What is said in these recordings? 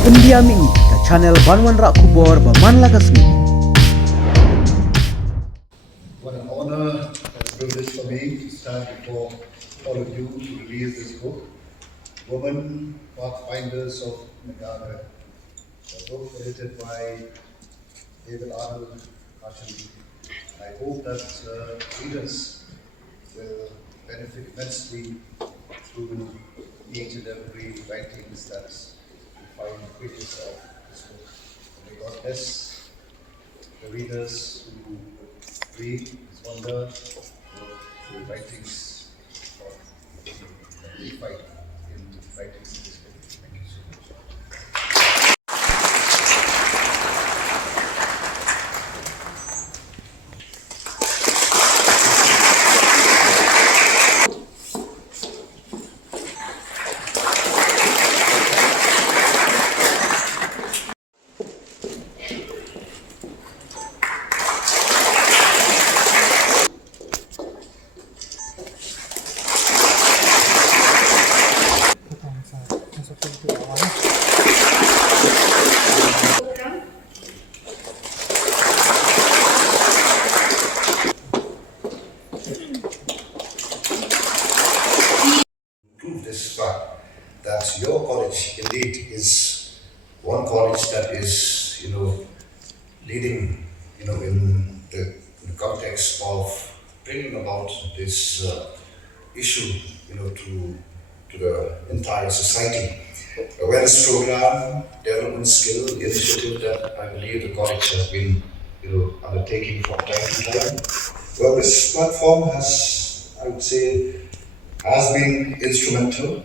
Pendiam ini ke channel Banwan Rak Kubor Baman Lagasmi. What an honor and a privilege for me to stand before all of you to release this book, Women Pathfinders of Nongkynrih, a book edited by David Arnold. I hope that readers will benefit immensely through each and every writings that you find the pages of this book. May God bless the readers who read his wonder through writings of we find in writings in this book. Thank you so much. Prove this fact that your college indeed is one college that is, leading, in the context of bringing about this issue, to the entire society. Awareness program, development skill initiative that I believe the college has been, undertaking from time to time. Well, this platform has, I would say, has been instrumental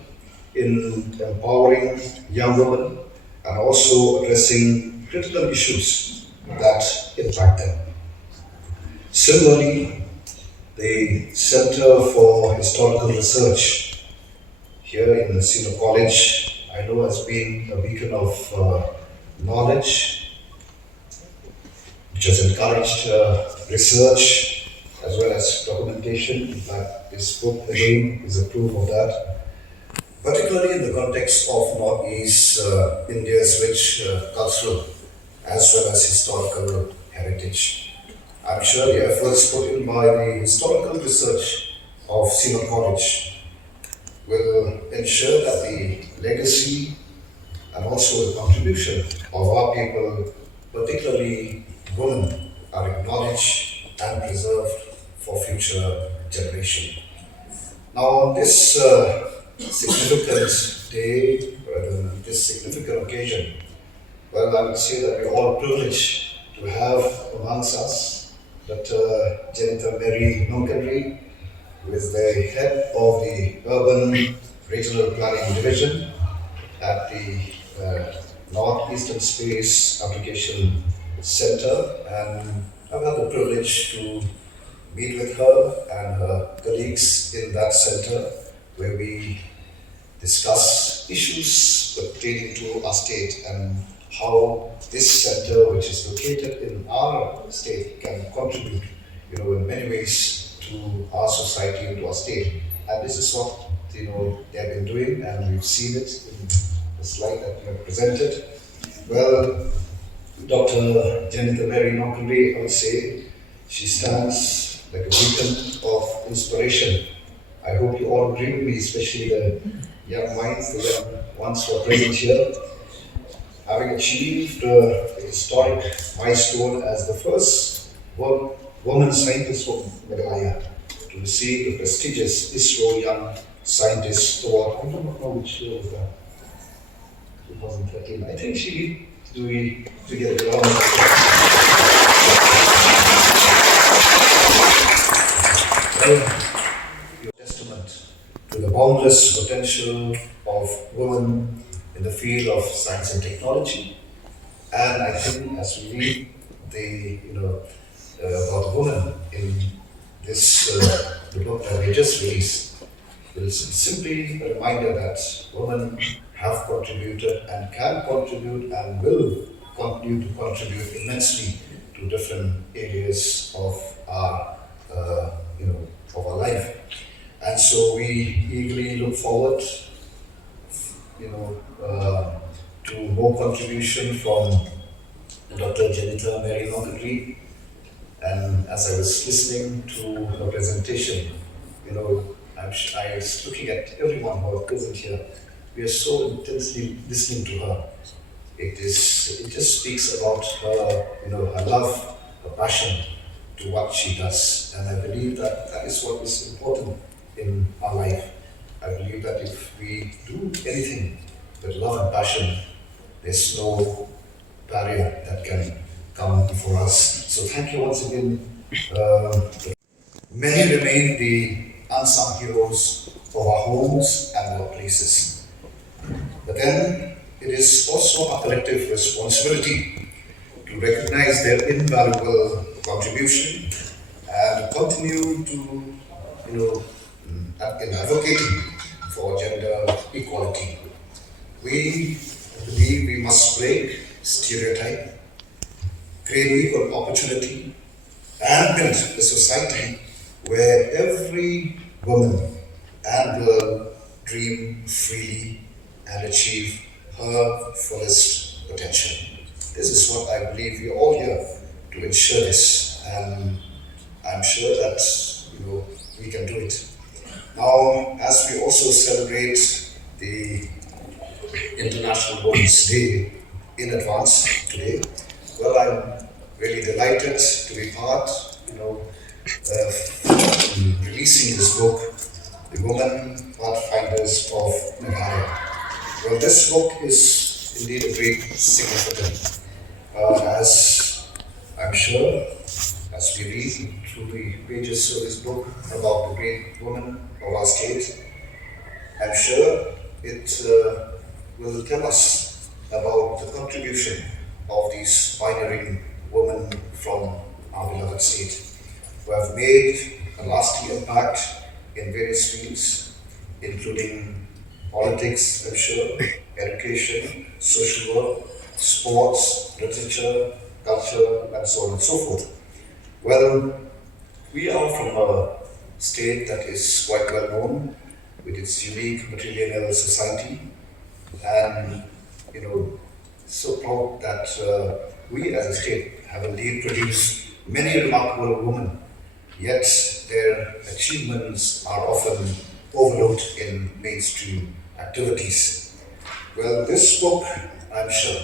in empowering young women and also addressing critical issues that impact them. Similarly, the Center for Historical Research here in Senior College, I know has been a beacon of knowledge, which has encouraged research as well as documentation. In fact, this book again is a proof of that, particularly in the context of Northeast India's rich cultural as well as historical heritage. I'm sure the efforts put in by the historical research of Senior College will ensure that the legacy and also the contribution of our people, particularly women, are acknowledged and preserved for future generation. Now, on this significant day, this significant occasion, well, I would say that we're all privileged to have amongst us Dr. Jennifer Mary Nongkynrih, who is the head of the Urban Regional Planning Division at the Northeastern Space Application Center, and I've had the privilege to meet with her and her colleagues in that center where we discuss issues pertaining to our state and how this center, which is located in our state, can contribute, in many ways to our society and to our state. And this is what, they have been doing, and we've seen it in the slide that you have presented. Well, Dr. Jennifer Mary Nongkynrih, I would say, she stands like a beacon of inspiration. I hope you all agree with me, especially the young minds, the young ones who are present here. Having achieved a historic milestone as the first woman scientist from Meghalaya to receive the prestigious ISRO Young Scientist Award. I don't know which year was that. 2013. I think she to get it wrong. Testament to the boundless potential of women in the field of science and technology. And I think as we read about the woman in this the book that we just released, it is simply a reminder that women have contributed and can contribute and will continue to contribute immensely to different areas of our of our life. And so we eagerly look forward to more contribution from Dr. Janita Mary Nongkynrih. And as I was listening to her presentation, I was looking at everyone who are present here. We are so intensely listening to her. It just speaks about her, her love, her passion to what she does. And I believe that that is what is important in our life. I believe that if we do anything with love and passion, there's no barrier that can come before us. So thank you once again. Many remain the unsung heroes of our homes and our places. But then it is also our collective responsibility to recognize their invaluable contribution and continue to, in advocating for gender equality. We believe we must break stereotype, create equal opportunity, and build a society where every woman and girl dream freely and achieve her fullest potential. This is what I believe we are all here to ensure this, and I'm sure that we can do it. Now, as we also celebrate the International Women's Day in advance today, well, I'm really delighted to be part, releasing this book, The Women Pathfinders of Meghalaya. Well, this book is indeed a great significance, as I'm sure, as we read through the pages of this book about the great women of our state, I'm sure it will tell us about the contribution of these pioneering women from our beloved state, who have made a lasting impact in various fields, including politics, I'm sure, education, social work, sports, literature, culture, and so on and so forth. Well, we are from a state that is quite well known with its unique matrilineal society, and so proud that we as a state have indeed produced many remarkable women, yet their achievements are often overlooked in mainstream activities. Well, this book, I'm sure,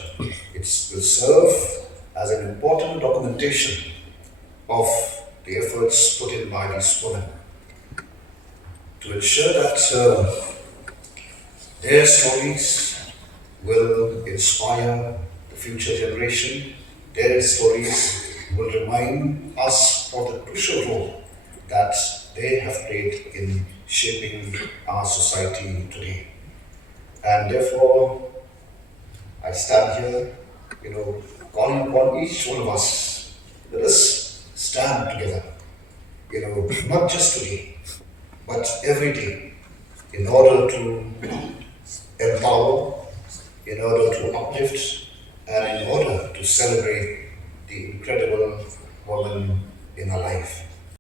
it will serve as an important documentation of the efforts put in by these women to ensure that their stories will inspire the future generation. Their stories will remind us of the crucial role that they have played in shaping our society today. And therefore, I stand here, calling upon each one of us. Let us stand together, not just today, but every day, in order to empower, in order to uplift, and in order to celebrate the incredible woman in our life.